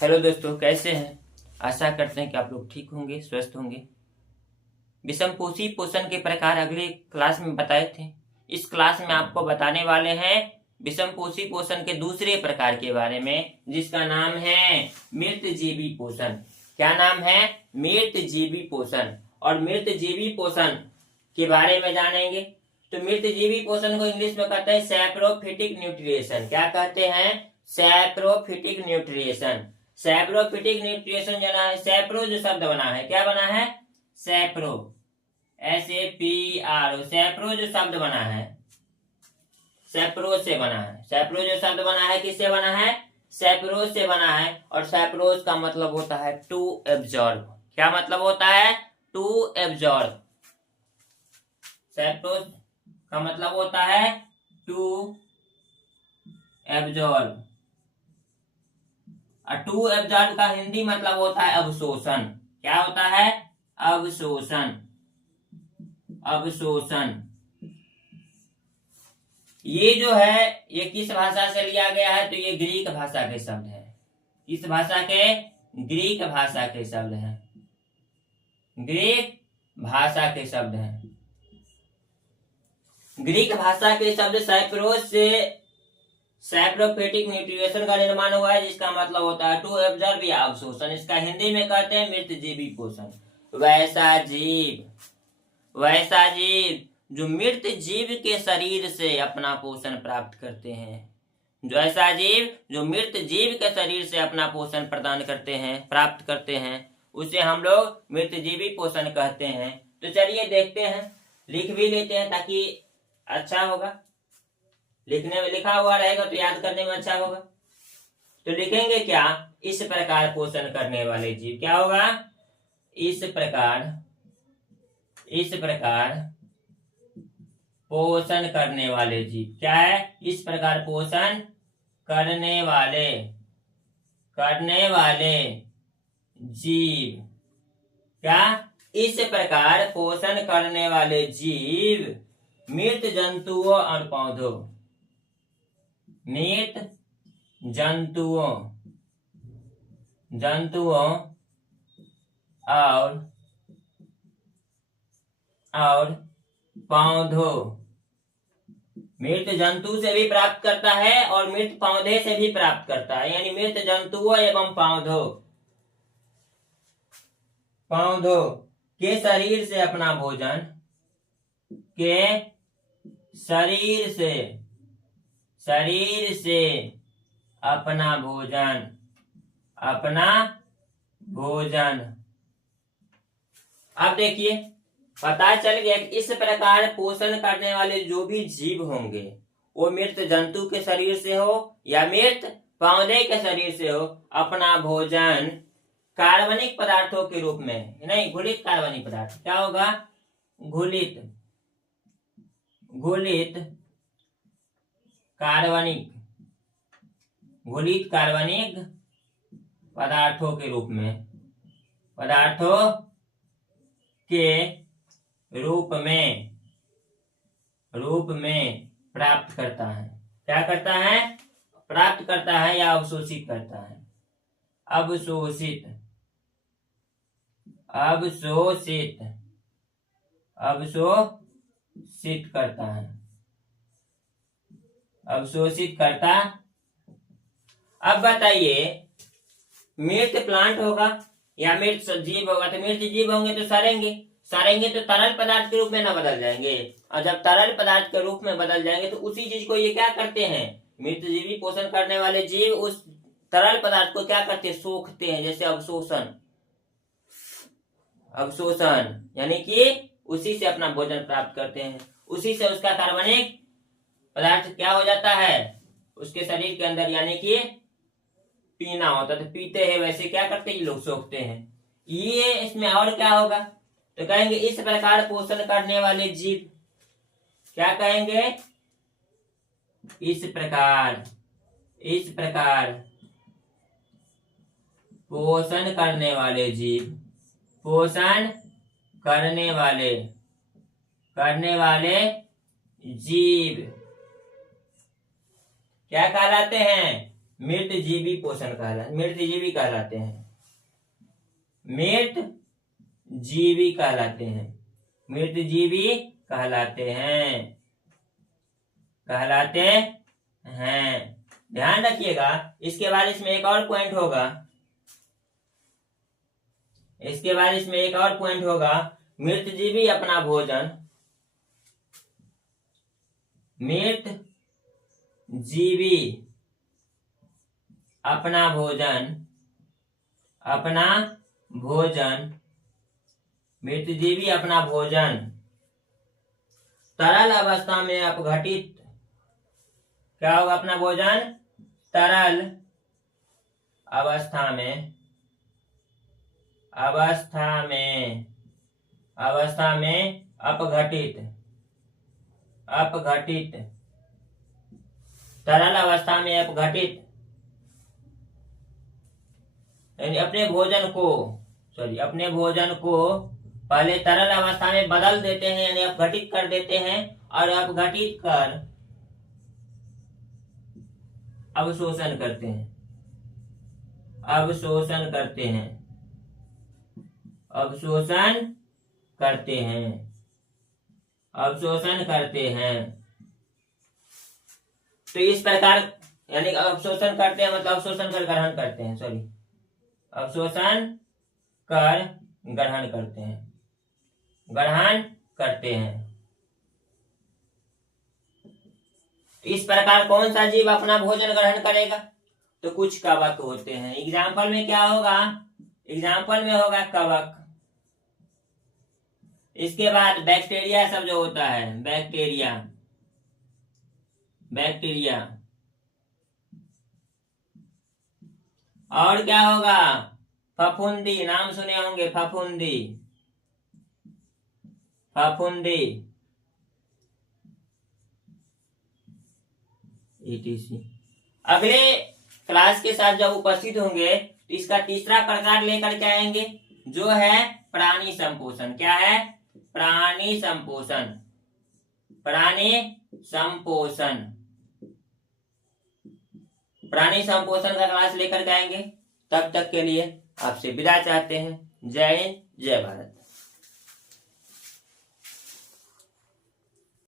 Hello दोस्तों, कैसे हैं। आशा करते हैं कि आप लोग ठीक होंगे, स्वस्थ होंगे। विषमपोषी पोषण के प्रकार अगले क्लास में बताए थे। इस क्लास में आपको बताने वाले हैं विषमपोषी पोषण के दूसरे प्रकार के बारे में, जिसका नाम है मृतजीवी पोषण। क्या नाम है? मृतजीवी पोषण। और मृतजीवी पोषण के बारे में जानेंगे। तो मृतजीवी पोषण को इंग्लिश में कहते हैं सैप्रोफिटिक न्यूट्रिएशन। क्या कहते हैं? सैप्रोफिटिक न्यूट्रिएशन। सैप्रोफिटिक न्यूट्रिएशन जो है, सैप्रो जो शब्द बना है, क्या बना है? सैप्रो, SAPRO। सैप्रो जो शब्द बना है, सैप्रो से बना है। सैप्रो जो शब्द बना है, किससे बना है? सैप्रो से बना है। और सैप्रोज का मतलब होता है टू एब्जॉर्ब। क्या मतलब होता है? To absorb. सैप्रोज का मतलब होता है टू एब्जॉर्ब। टू एब्जॉर्ब का हिंदी मतलब होता है अवशोषण। क्या होता है? अवशोषण। अवशोषण। ये जो है, ये किस भाषा से लिया गया है? तो ये ग्रीक भाषा के शब्द है। किस भाषा के? ग्रीक भाषा के शब्द हैं। ग्रीक भाषा के शब्द हैं। ग्रीक भाषा के शब्द सैप्रोज से सैप्रोफिटिक न्यूट्रिएशन का निर्माण हुआ है, जिसका मतलब होता है टू एब्जॉर्ब या अवशोषण। इसका हिंदी में कहते हैं मृतजीवी पोषण। वैसा जीव जो मृत जीव के शरीर से अपना पोषण प्राप्त करते हैं। जो ऐसा जीव जो मृत जीव के शरीर से अपना पोषण प्रदान करते हैं, प्राप्त करते हैं, उसे हम लोग मृतजीवी पोषण कहते हैं। तो चलिए देखते हैं, लिख भी लेते हैं ताकि अच्छा होगा। लिखने में लिखा हुआ रहेगा तो याद करने में अच्छा होगा। तो लिखेंगे क्या? इस प्रकार पोषण करने वाले जीव। क्या होगा? इस प्रकार पोषण करने वाले जीव। क्या है? इस प्रकार पोषण करने वाले जीव। क्या? इस प्रकार पोषण करने वाले जीव मृत जंतुओं और पौधों, मृत जंतुओं और पौधों, मृत जंतु से भी प्राप्त करता है और मृत पौधे से भी प्राप्त करता है। यानी मृत जंतुओं एवं पौधों के शरीर से अपना भोजन, शरीर से अपना भोजन। अब देखिए, पता चल गया कि इस प्रकार पोषण करने वाले जो भी जीव होंगे, वो मृत जंतु के शरीर से हो या मृत पौधे के शरीर से हो, अपना भोजन कार्बनिक पदार्थों के रूप में, नहीं, घुलित कार्बनिक पदार्थ। क्या होगा? घुलित कार्बनिक पदार्थों के रूप में प्राप्त करता है। क्या करता है? प्राप्त करता है या अवशोषित करता है। अवशोषित करता। अब बताइए, मृत प्लांट होगा या मृत जीव होगा, तो मृत जीव होंगे तो सड़ेंगे तो तरल पदार्थ के रूप में ना बदल जाएंगे। और जब तरल पदार्थ के रूप में बदल जाएंगे तो उसी चीज को ये क्या करते हैं? मृतजीवी पोषण करने वाले जीव उस तरल पदार्थ को क्या करते हैं? सोखते हैं। जैसे अवशोषण यानी कि उसी से अपना भोजन प्राप्त करते हैं। उसी से उसका कार्बनिक पदार्थ क्या हो जाता है? उसके शरीर के अंदर, यानी कि पीना होता है तो पीते हैं, वैसे क्या करते हैं? लोग सोखते हैं। ये इसमें और क्या होगा? तो कहेंगे इस प्रकार पोषण करने वाले जीव। क्या कहेंगे? इस प्रकार पोषण करने वाले जीव, पोषण करने वाले जीव क्या कहलाते हैं? मृतजीवी पोषण कहलाते, मृतजीवी कहलाते हैं, मृतजीवी कहलाते हैं, मृतजीवी कहलाते हैं, कहलाते हैं। ध्यान रखिएगा। इसके बाद इसमें एक और पॉइंट होगा, इसके बाद इसमें एक और पॉइंट होगा, मृतजीवी अपना भोजन, मृतजीवी अपना भोजन, अपना भोजन, मृतजीवी अपना भोजन तरल अवस्था में अपघटित, क्या होगा अपना भोजन? तरल अवस्था में, अवस्था में अपघटित, अपघटित, तरल अवस्था में अपघटित, यानी अपने भोजन को पहले तरल अवस्था में बदल देते हैं, यानी अपघटित कर देते हैं, और अपघटित कर अवशोषण करते हैं, अवशोषण करते हैं, अवशोषण करते हैं, अवशोषण करते हैं। तो इस प्रकार, यानी अवशोषण करते हैं मतलब अवशोषण कर ग्रहण करते हैं, सॉरी, अवशोषण कर ग्रहण करते हैं, ग्रहण करते हैं। इस प्रकार कौन सा जीव अपना भोजन ग्रहण करेगा? तो कुछ कवक होते हैं। एग्जाम्पल में क्या होगा? एग्जाम्पल में होगा कवक। इसके बाद बैक्टीरिया सब जो होता है, बैक्टीरिया, बैक्टीरिया, और क्या होगा? फफूंदी, नाम सुने होंगे, फफूंदी, फफूंदी, etc। अगले क्लास के साथ जब उपस्थित होंगे तो इसका तीसरा प्रकार लेकर के आएंगे, जो है प्राणी संपोषण। क्या है? प्राणी संपोषण, प्राणी संपोषण, प्राणी संपोषण का क्लास लेकर के आएंगे। तब तक के लिए आपसे विदा चाहते हैं। जय हिंद, जय भारत।